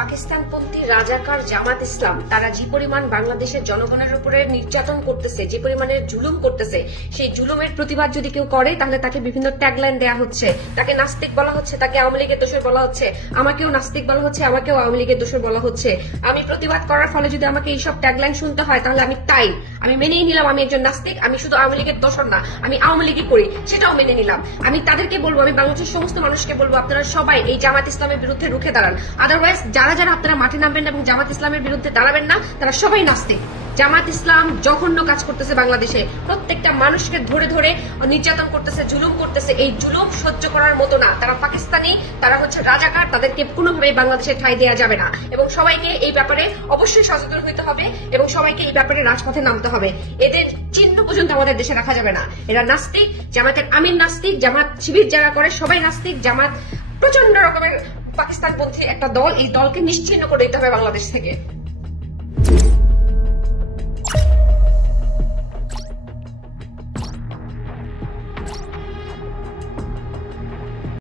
পাকিস্তানপন্থী রাজাকার জামাত ইসলাম তারা যে পরিমাণ বাংলাদেশের জনগণের উপরে নির্যাতন করতেছে, যে পরিমাণের জুলুম করতেছে, সেই জুলুমের প্রতিবাদ যদি কেউ করে তাহলে তাকে বিভিন্ন ট্যাগলাইন দেওয়া হচ্ছে, তাকে নাস্তিক বলা হচ্ছে, তাকে আওয়ামী লীগের দোষর বলা হচ্ছে, আমাকেও নাস্তিক বলা হচ্ছে, আমাকেও আওয়ামী লীগের দোষর বলা হচ্ছে। আমি প্রতিবাদ করার ফলে যদি আমাকে এইসব ট্যাগলাইন শুনতে হয় তাহলে আমি মেনেই নিলাম আমি একজন নাস্তিক, আমি শুধু আওয়ামী লীগের দোষর না, আমি আওয়ামী লীগই করি, সেটাও মেনে নিলাম। আমি তাদেরকে বলবো, আমি বাংলাদেশের সমস্ত মানুষকে বলবো, আপনারা সবাই এই জামাত ইসলামের বিরুদ্ধে রুখে দাঁড়ান। আদারওয়াইজ যারা আপনারা মাঠে নামবেন না এবং জামাত ইসলামের বিরুদ্ধে দাঁড়াবেন না, তারা সবাই নাস্তিক। জামাত ইসলাম জঘন্য কাজ করতেছে বাংলাদেশে, প্রত্যেকটা মানুষকে ধরে ধরে নির্যাতন করতেছে, জুলুম করতেছে। এই জুলুম সহ্য করার মতো না। তারা পাকিস্তানি, তারা হচ্ছে রাজাকার, তাদেরকে কোনোভাবেই বাংলাদেশে ঠাঁই দেওয়া যাবে না এবং সবাইকে এই ব্যাপারে অবশ্যই সচেতন হতে হবে এবং সবাইকে এই ব্যাপারে রাজপথে নামতে হবে। এদের চিহ্ন পর্যন্ত আমাদের দেশে রাখা যাবে না। এরা নাস্তিক, জামাতের আমির নাস্তিক, জামাত শিবির যারা করে সবাই নাস্তিক। জামাত প্রচন্ড রকমের পাকিস্তানপন্থী একটা দল, এই দলকে নিশ্চিহ্ন করে দিতে হবে বাংলাদেশ থেকে।